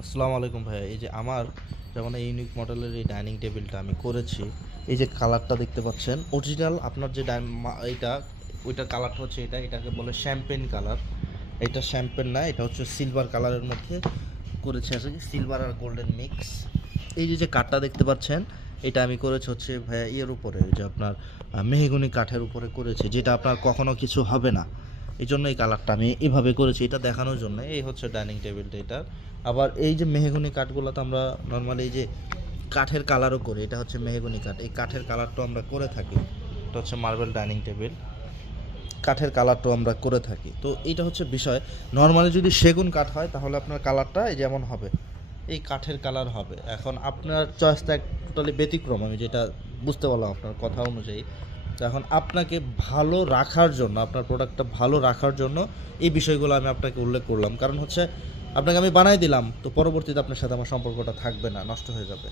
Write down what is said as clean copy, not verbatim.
আসসালামু আলাইকুম ভাইয়া। এই যে আমার যেমন এই ইউনিক মডেলের এই ডাইনিং টেবিলটা আমি করেছি। এই যে কালারটা দেখতে পাচ্ছেন, অরিজিনাল আপনার যে এইটা ওইটার কালারটা হচ্ছে এটাকে বলে শ্যাম্পেন কালার। এটা শ্যাম্পেন না, এটা হচ্ছে সিলভার কালারের মধ্যে করেছি আসলে সিলভার আর গোল্ডেন মিক্স। এই যে কাঠটা দেখতে পাচ্ছেন, এটা আমি করেছি হচ্ছে ভাইয়া ইয়ের উপরে, ওই যে আপনার মেহগনি কাঠের উপরে করেছি, যেটা আপনার কখনো কিছু হবে না। এই জন্য এই কালারটা আমি এভাবে করেছি, এটা দেখানোর জন্য। এই হচ্ছে ডাইনিং টেবিলটা এটা। আবার এই যে মেহগনি কাঠগুলোতে আমরা নর্মালি এই যে কাঠের কালারও করি, এটা হচ্ছে মেহগনি কাঠ, এই কাঠের কালারটাও আমরা করে থাকি। এটা হচ্ছে মার্বেল ডাইনিং টেবিল, কাঠের কালারটাও আমরা করে থাকি। তো এইটা হচ্ছে বিষয়। নর্মালি যদি সেগুন কাঠ হয় তাহলে আপনার কালারটা এই যেমন হবে, এই কাঠের কালার হবে। এখন আপনার চয়েসটা টোটালি ব্যতিক্রম, আমি যেটা বুঝতে পারলাম আপনার কথা অনুযায়ী। তো এখন আপনাকে ভালো রাখার জন্য, আপনার প্রোডাক্টটা ভালো রাখার জন্য এই বিষয়গুলো আমি আপনাকে উল্লেখ করলাম। কারণ হচ্ছে আপনাকে আমি বানাই দিলাম, তো পরবর্তীতে আপনার সাথে আমার সম্পর্কটা থাকবে না, নষ্ট হয়ে যাবে।